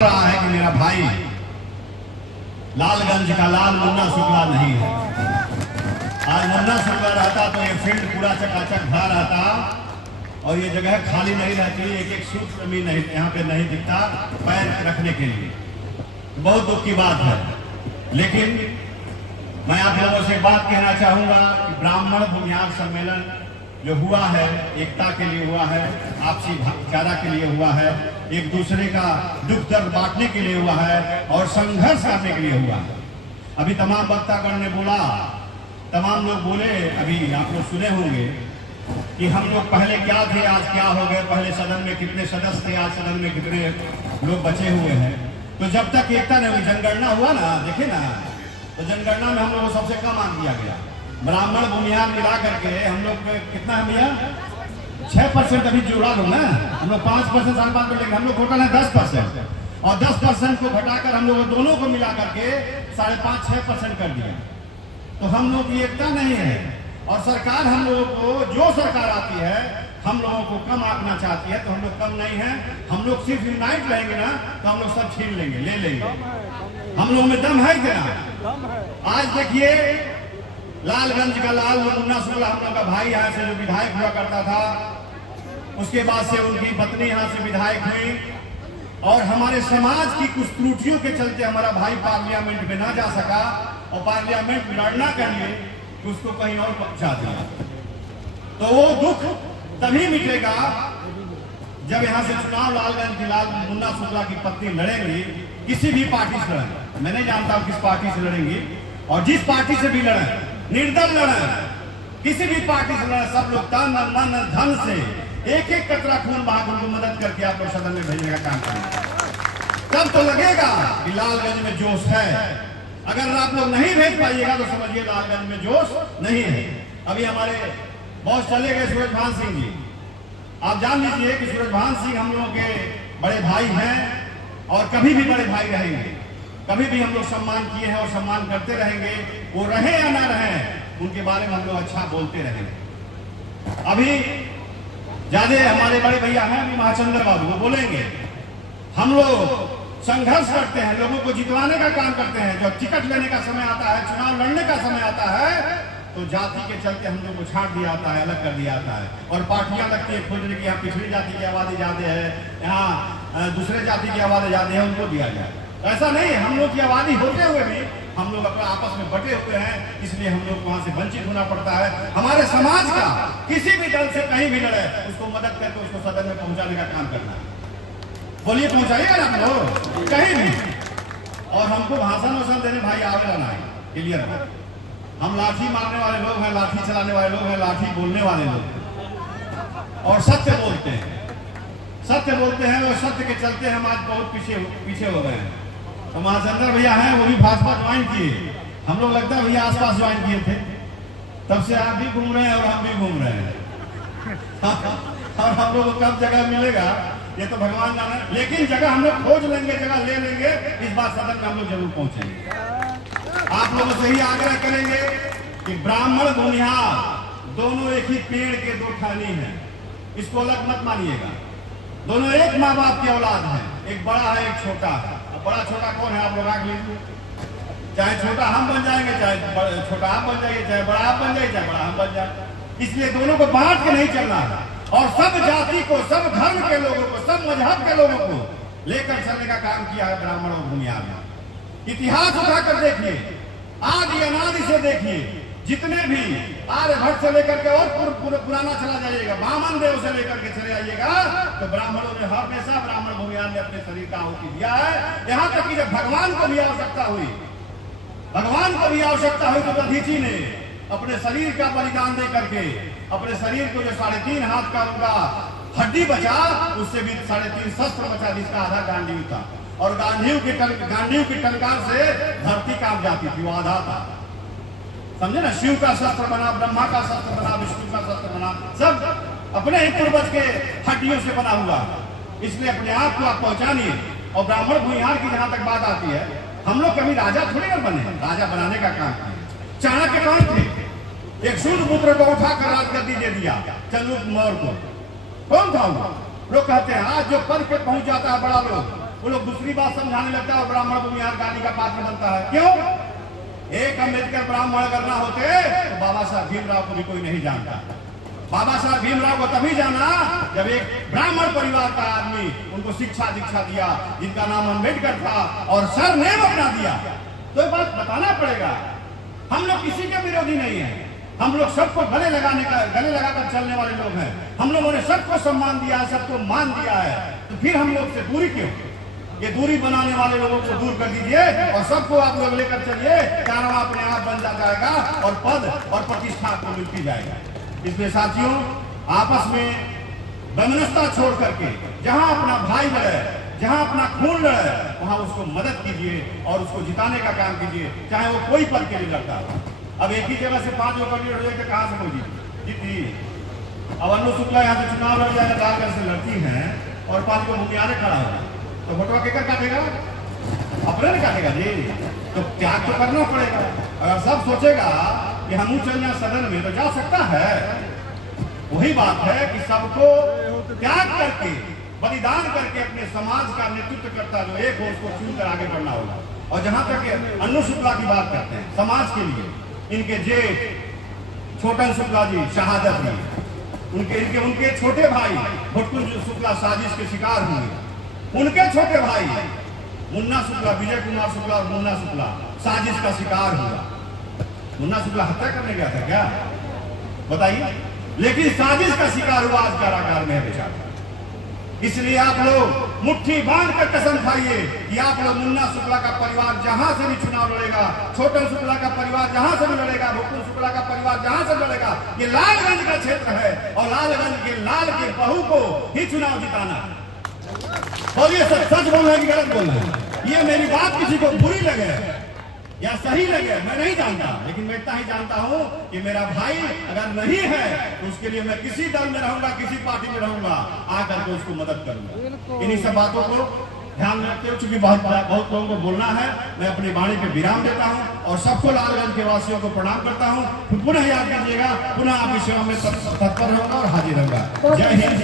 रहा है कि मेरा भाई लालगंज का लाल मुन्ना शुक्ला नहीं है। आज मुन्ना शुक्ला रहता तो ये फील्ड पूरा चकाचक भरा रहता और ये जगह खाली नहीं रहती। एक एक सूत्र भी नहीं यहाँ पे नहीं दिखता पैर रखने के लिए। बहुत दुख की बात है, लेकिन मैं आप लोगों से बात कहना चाहूंगा कि ब्राह्मण भूमिहार सम्मेलन जो हुआ है, एकता के लिए हुआ है, आपसी भाईचारा के लिए हुआ है, एक दूसरे का दुख दर्द बांटने के लिए हुआ है और संघर्ष करने के लिए हुआ है। अभी तमाम वक्तागण ने बोला, तमाम लोग बोले, अभी आप लोग सुने होंगे कि हम लोग पहले क्या थे, आज क्या हो गए, पहले सदन में कितने सदस्य थे, आज सदन में कितने लोग बचे हुए हैं। तो जब तक एकता नहीं हुई, जनगणना हुआ ना, देखे ना, तो जनगणना में हम लोग को सबसे कम आंक दिया गया। ब्राह्मण भूमिहार मिला करके हम लोग कितना है भैया, 6% अभी जुड़ा लो ना, हम लोग 5% साल बाद लेंगे, हम लोग टोटल है 10% और 10% को घटाकर हम लोग दोनों को मिला करके 5.5-6% कर दिया। तो हम लोग की एकता नहीं है और सरकार हम लोगों को, जो सरकार आती है हम लोगों को कम आंकना चाहती है, तो हम लोग कम नहीं है। हम लोग सिर्फ यूनाइट रहेंगे ना तो हम लोग सब छीन लेंगे, ले लेंगे। हम लोगों में दम है क्या? आज देखिए लालगंज का लाल मुन्ना शुक्ला हम लोग का भाई यहाँ से जो विधायक हुआ करता था, उसके बाद से उनकी पत्नी यहाँ से विधायक हुई और हमारे समाज की कुछ त्रुटियों के चलते हमारा भाई पार्लियामेंट में ना जा सका और पार्लियामेंट लड़ना करिए तो उसको कहीं और पहुंचा दिया। तो वो दुख तभी मिटेगा जब यहाँ से चुनाव लालगंज की लाल मुन्ना शुक्ला की पत्नी लड़ेंगी, किसी भी पार्टी से लड़ेंगे। मैं नहीं जानता हूँ किस पार्टी से लड़ेंगी, और जिस पार्टी से भी लड़े, निर्दल लड़े, किसी भी पार्टी से लड़े, सब लोग तन मन धन से एक एक कतरा खून बहा उनको मदद करके आप लोग सदन में भेजने का काम करेंगे। तब तो लगेगा कि लालगंज में जोश है। अगर आप लोग नहीं भेज पाइएगा तो समझिए लालगंज में जोश नहीं है। अभी हमारे बॉस चले गए सूरजभान सिंह जी, आप जान लीजिए कि सूरजभान सिंह हम लोगों के बड़े भाई हैं और कभी भी बड़े भाई रहेंगे। कभी भी हम लोग सम्मान किए हैं और सम्मान करते रहेंगे। वो रहे या ना रहे, उनके बारे में हम लोग अच्छा बोलते रहेंगे। अभी ज्यादा हमारे बड़े भैया हैं अभी महाचंद्र बाबू, वो बोलेंगे हम लोग संघर्ष करते हैं, लोगों को जितवाने का काम करते हैं। जब टिकट लेने का समय आता है, चुनाव लड़ने का समय आता है, तो जाति के चलते हम लोग को छांट दिया जाता है, अलग कर दिया जाता है और पार्टियां लगती है खोजने की, यहाँ पिछड़ी जाति की आबादी ज्यादा है, यहाँ दूसरे जाति की आबादी ज्यादा है, उनको दिया जाए। ऐसा नहीं है, हम लोग की आबादी होते हुए भी हम लोग अपने आपस में बटे हुए हैं, इसलिए हम लोग वहां से वंचित होना पड़ता है। हमारे समाज का किसी भी दल से कहीं भी लड़े, उसको मदद करके उसको सदन में पहुंचाने का काम करना है। बोलिए, पहुंचाइएगा ना हम लोग कहीं भी। और हमको भाषण वाषण देने भाई आवेला ना है, क्लियर है। हम लाठी मारने वाले लोग हैं, लाठी चलाने वाले लोग हैं, लाठी बोलने वाले लोग और सत्य बोलते हैं, सत्य बोलते हैं और सत्य के चलते हम आज बहुत पीछे हो गए हैं। तो महाचंद्र भैया हैं, वो भी भाजपा ज्वाइन किए, हम लोग लगता है भैया आसपास ज्वाइन किए थे, तब से आप भी घूम रहे हैं और हम भी घूम रहे हैं। और हम लोग को कब जगह मिलेगा ये तो भगवान जाने, लेकिन जगह हम लोग खोज लेंगे, जगह ले लेंगे। इस बार सदन में हम लोग जरूर पहुंचेंगे। आप लोगों से ही आग्रह करेंगे कि ब्राह्मण भूमिहार दोनों एक ही पेड़ के दो टहनी हैं, इसको अलग मत मानिएगा। दोनों एक माँ बाप की औलाद है, एक बड़ा है एक छोटा है। बड़ा छोटा कौन है आप लोग आग लीजिए, चाहे छोटा हम बन जाएंगे, चाहे छोटा आप बन जाइए, चाहे बड़ा आप बन जाइए, चाहे बड़ा हम बन जाए। इसलिए दोनों को बांट के नहीं चलना है और सब जाति को, सब धर्म के लोगों को, सब मजहब के लोगों को लेकर चलने का काम किया है ब्राह्मण और भूमिहार ने। इतिहास उठाकर देखिए, आदि अनादि से देखिए, जितने भी आर्यभट्ट से लेकर के और पुराना चला जाइएगा, वामन देव से लेकर के चले जाइएगा, तो ब्राह्मणों ने हमेशा, ब्राह्मण भूमिहार ने अपने शरीर का आहुति दिया है। यहाँ तक कि जब भगवान को भी आवश्यकता हुई, भगवान को भी आवश्यकता हुई, तो दधीची ने अपने शरीर का बलिदान दे करके अपने शरीर को जो 3.5 हाथ का उनका हड्डी बचा, उससे भी 3.5 शस्त्र बचा, जिसका आधा गांडीव था और गांडीव की टंकार से धरती कांप जाती थी, वो आधा था। समझे ना, शिव का शस्त्र बना, ब्रह्मा का शस्त्र बना, विष्णु का शस्त्र बना, सब अपने ही पूर्वज के हड्डियों से बना हुआ। इसलिए अपने आप को आप पहचानिए। और ब्राह्मण भूमिहार की जहां तक बात आती है, हम लोग कभी राजा थोड़ी ना बने, राजा बनाने का काम किया। चाणक्य कौन थे? एक सूर्यपुत्र को उठाकर राजगद्दी दे दिया चंद्रगुप्त मौर्य को। कौन था वो? लोग कहते हैं आज जो पद पे पहुंच जाता है बड़ा लोग, वो लोग दूसरी बात समझाने लगता है और ब्राह्मण को यहाँ गाली का पात्र बनता है। क्यों? एक अम्बेडकर ब्राह्मण अगर ना होते तो बाबा साहब भीमराव को भी कोई नहीं जानता। बाबा साहब भीमराव को तभी जाना जब एक ब्राह्मण परिवार का आदमी उनको शिक्षा दीक्षा दिया, जिनका नाम अम्बेडकर था और सरनेम अपना दिया। तो ये बात बताना पड़ेगा। हम लोग किसी के विरोधी नहीं है, हम लोग सबको गले लगाकर चलने वाले लोग हैं। हम लोगों ने सबको सम्मान दिया है, सबको मान दिया है, तो फिर हम लोग से दूरी क्यों? ये दूरी बनाने वाले लोगों को दूर कर दीजिए और सबको आप लोग लेकर चलिए, कारवा अपने आप बन जाएगा और पद और प्रतिष्ठा आपको मिलती जाएगा। इसलिए साथियों, आपस में वैमनस्यता छोड़ करके जहां अपना भाई लड़े, जहां अपना खून लड़े, वहां उसको मदद कीजिए और उसको जिताने का काम कीजिए, चाहे वो कोई पद के लिए लड़ता हो। अब एक ही जगह से 5 लोग कैंडिडेट हो जाए, कहां से कोई जीती? अब अन्नू शुक्ला यहाँ से चुनाव लड़ जाएगा, लालगंज से लड़ती हैं और 5 को भूमियारे खड़ा होगा, तो वोटवा केकर काटेगा? अपने ने काटेगा जी। तो त्याग तो करना पड़ेगा। अगर सब सोचेगा कि हम चल जाए सदन में तो जा सकता है। वही बात है कि सबको त्याग करके, बलिदान करके अपने समाज का नेतृत्व करता जो एक हो उसको चुनकर आगे बढ़ना होगा। और जहां तक अन्नू शुक्ला की बात करते हैं, समाज के लिए इनके जेठ छोटन शुक्ला जी शहादत हुई, उनके छोटे भाई भुटकुंज शुक्ला साजिश के शिकार हुए, उनके छोटे भाई मुन्ना शुक्ला, विजय कुमार शुक्ला और मुन्ना शुक्ला साजिश का शिकार हुआ। मुन्ना शुक्ला हत्या करने गया था क्या? बताइए। लेकिन साजिश का शिकार हुआ, आज कारागार में है बेचारा। इसलिए आप लोग मुट्ठी बांध कर कसम खाइए कि आप लोग मुन्ना शुक्ला का परिवार जहां से भी चुनाव लड़ेगा, छोटन शुक्ला का परिवार जहां से भी लड़ेगा, भुटकुंज शुक्ला का परिवार जहां से लड़ेगा, ये लालगंज का क्षेत्र है और लालगंज के लाल के बहू को ही चुनाव जिताना। और ये सच बोलना है कि गलत बोलना है? ये मेरी बात किसी को बुरी लगे या सही लगे मैं नहीं जानता, लेकिन मैं इतना ही जानता हूं कि मेरा भाई अगर नहीं है तो उसके लिए मैं किसी दल में रहूंगा, किसी पार्टी में रहूंगा, आकर के उसको मदद करूंगा। इन्हीं सब बातों को ध्यान रखते हुए, चूंकि बहुत लोगों को बोलना है, मैं अपनी वाणी पे विराम देता हूं और सबको लालगंज के वासियों को प्रणाम करता हूं। पुनः याद कीजिएगा, पुनः आपकी सेवा में तत्पर रहूंगा और हाजिर रहूंगा। जय हिंद।